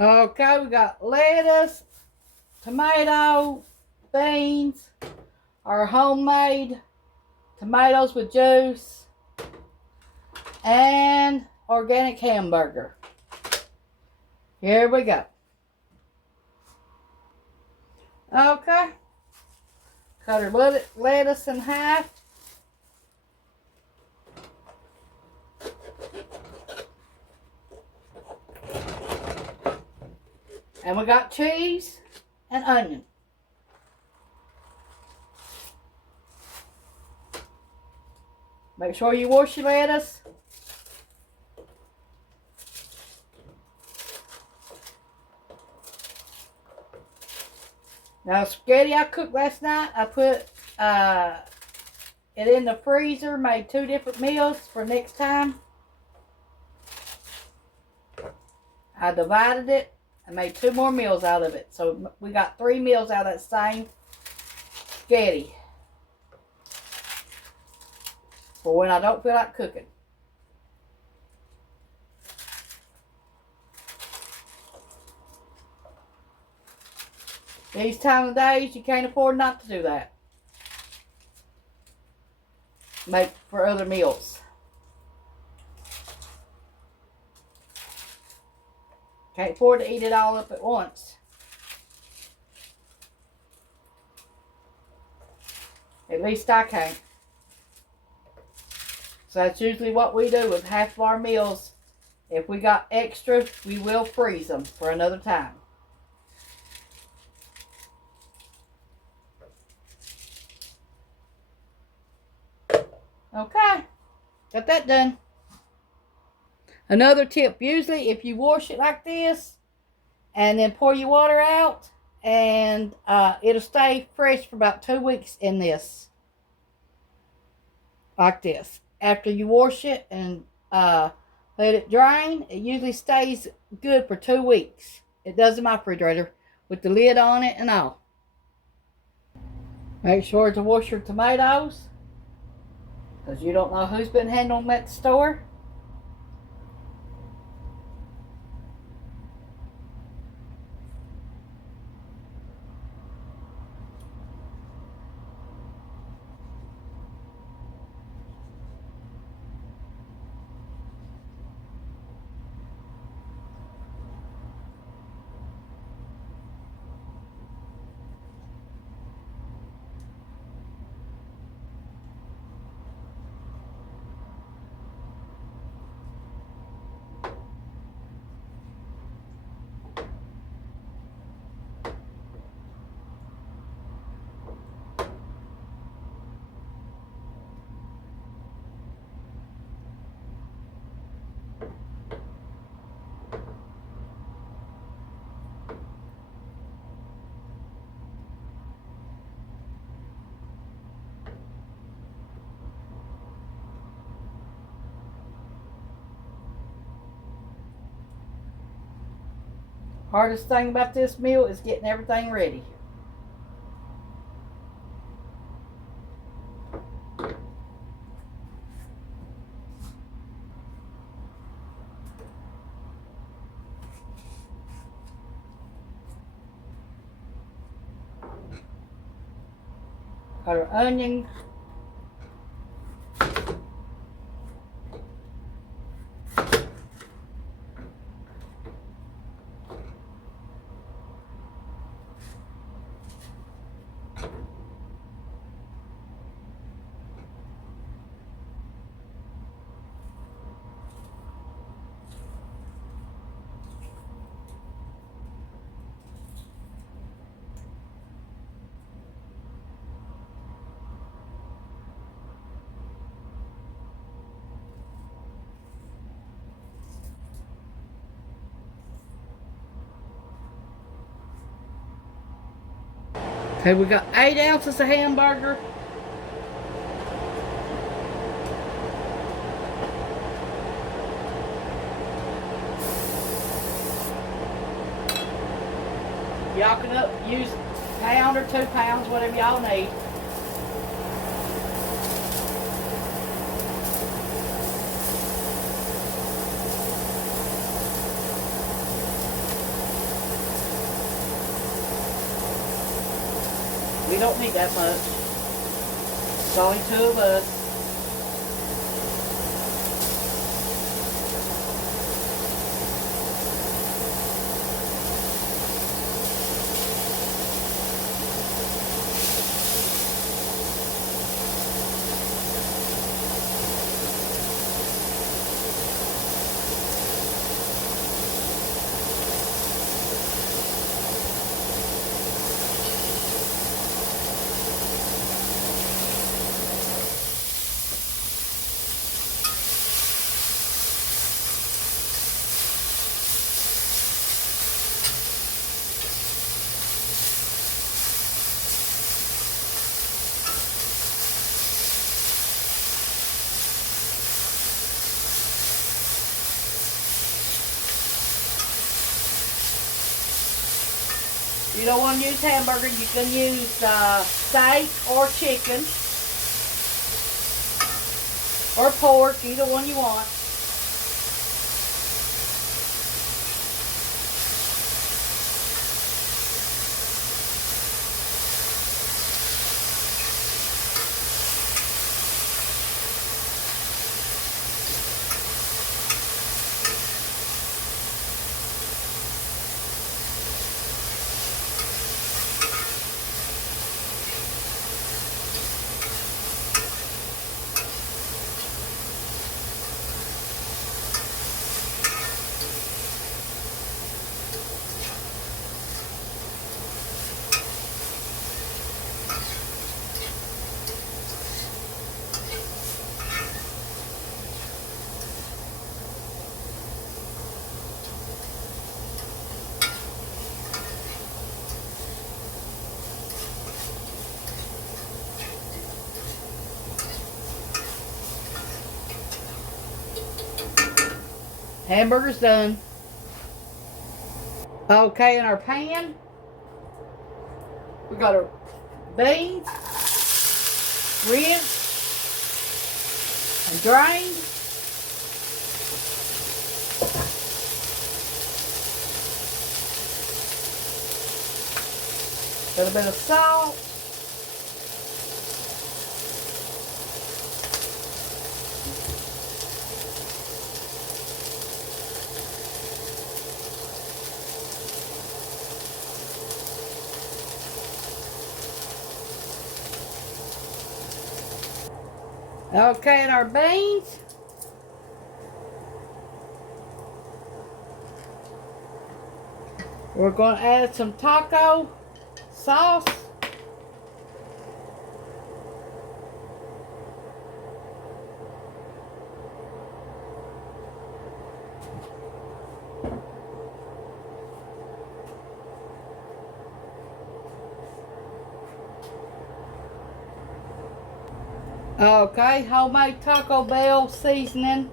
Okay, we got lettuce, tomato, beans, our homemade tomatoes with juice, and organic hamburger. Here we go. Okay, cut our lettuce in half. And we got cheese and onion. Make sure you wash your lettuce. Now, spaghetti I cooked last night, I put it in the freezer, made 2 different meals for next time. I divided it and made 2 more meals out of it. So we got 3 meals out of that same spaghetti for when I don't feel like cooking. These time of days, you can't afford not to do that. Make for other meals. Can't afford to eat it all up at once. At least I can. So that's usually what we do with half of our meals. If we got extra, we will freeze them for another time. Okay, got that done. Another tip, usually if you wash it like this and then pour your water out, and it'll stay fresh for about 2 weeks in this. Like this. After you wash it and let it drain, it usually stays good for 2 weeks. It does in my refrigerator with the lid on it and all. Make sure to wash your tomatoes, because you don't know who's been handling them at the store. Hardest thing about this meal is getting everything ready. Got our onion. Okay, we got 8 ounces of hamburger. Y'all can use a pound or 2 pounds, whatever y'all need. We don't need that much. It's only two of us. You don't want to use hamburger, you can use steak or chicken or pork, either one you want. Hamburger's done. Okay, in our pan, we got our beans, rinsed and drained. A little bit of salt. Okay, and our beans. We're going to add some taco sauce. Okay, homemade Taco Bell seasoning.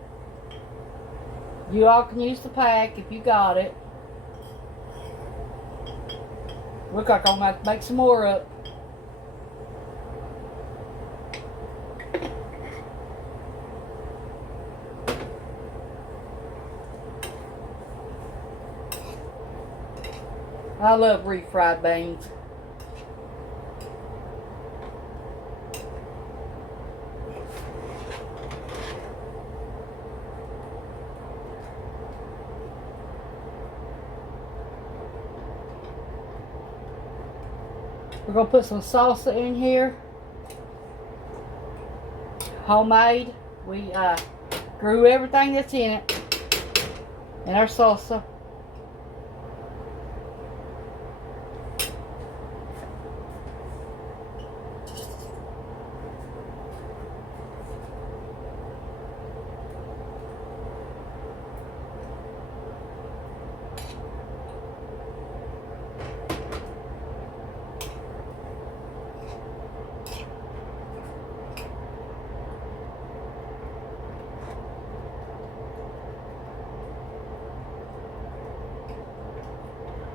You all can use the pack if you got it. Look like I'm going to have to make some more up. I love refried beans. We're going to put some salsa in here. Homemade. We grew everything that's in it. And our salsa.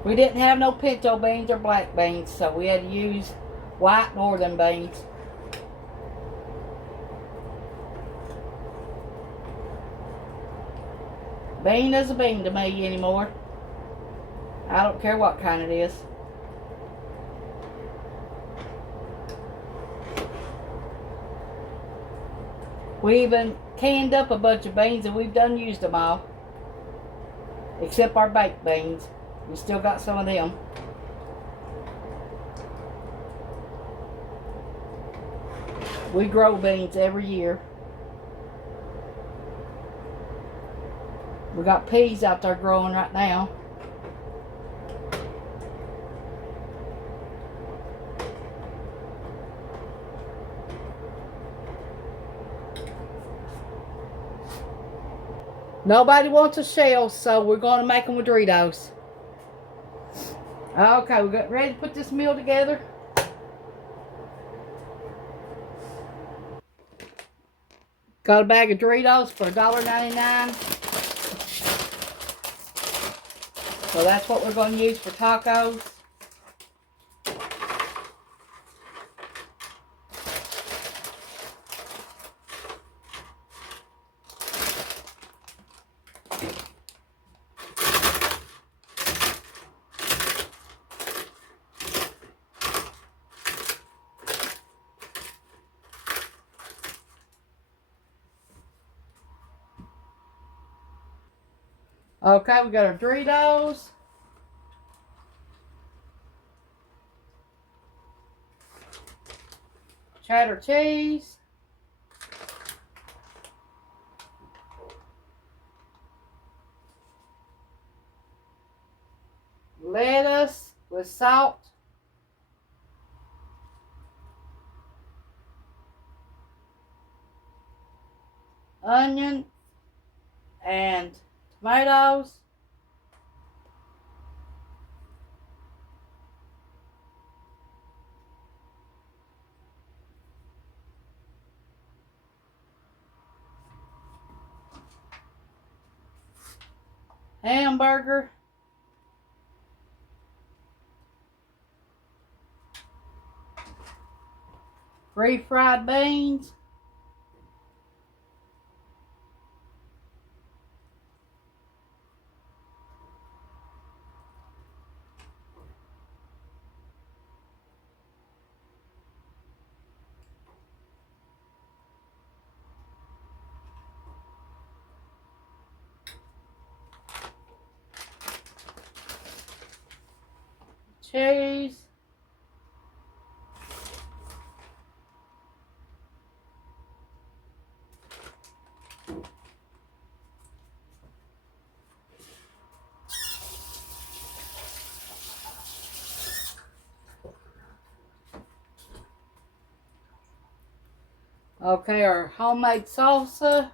We didn't have no pinto beans or black beans, so we had to use white northern beans. Bean is a bean to me anymore. I don't care what kind it is. We even canned up a bunch of beans and we've done used them all. Except our baked beans. We still got some of them. We grow beans every year. We got peas out there growing right now. Nobody wants a shell, so we're going to make them with Doritos. Okay, we got ready to put this meal together. Got a bag of Doritos for $1.99. So that's what we're going to use for tacos. Okay, we got our Doritos. Cheddar cheese. Lettuce with salt. Onion and tomatoes. Hamburger. Refried beans. Cheese. Okay, our homemade salsa.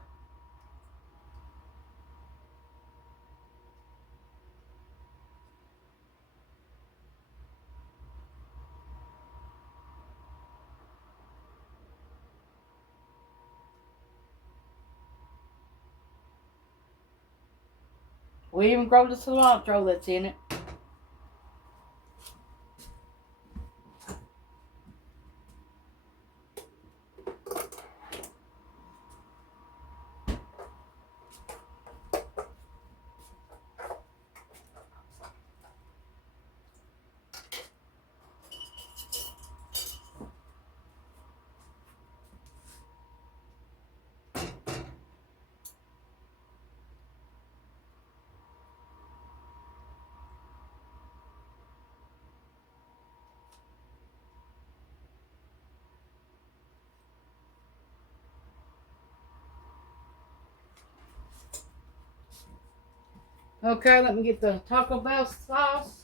We even grow the cilantro that's in it. Okay, let me get the Taco Bell sauce.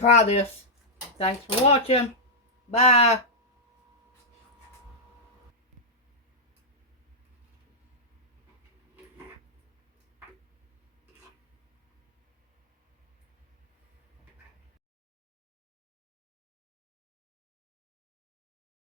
Try this. Thanks for watching. Bye.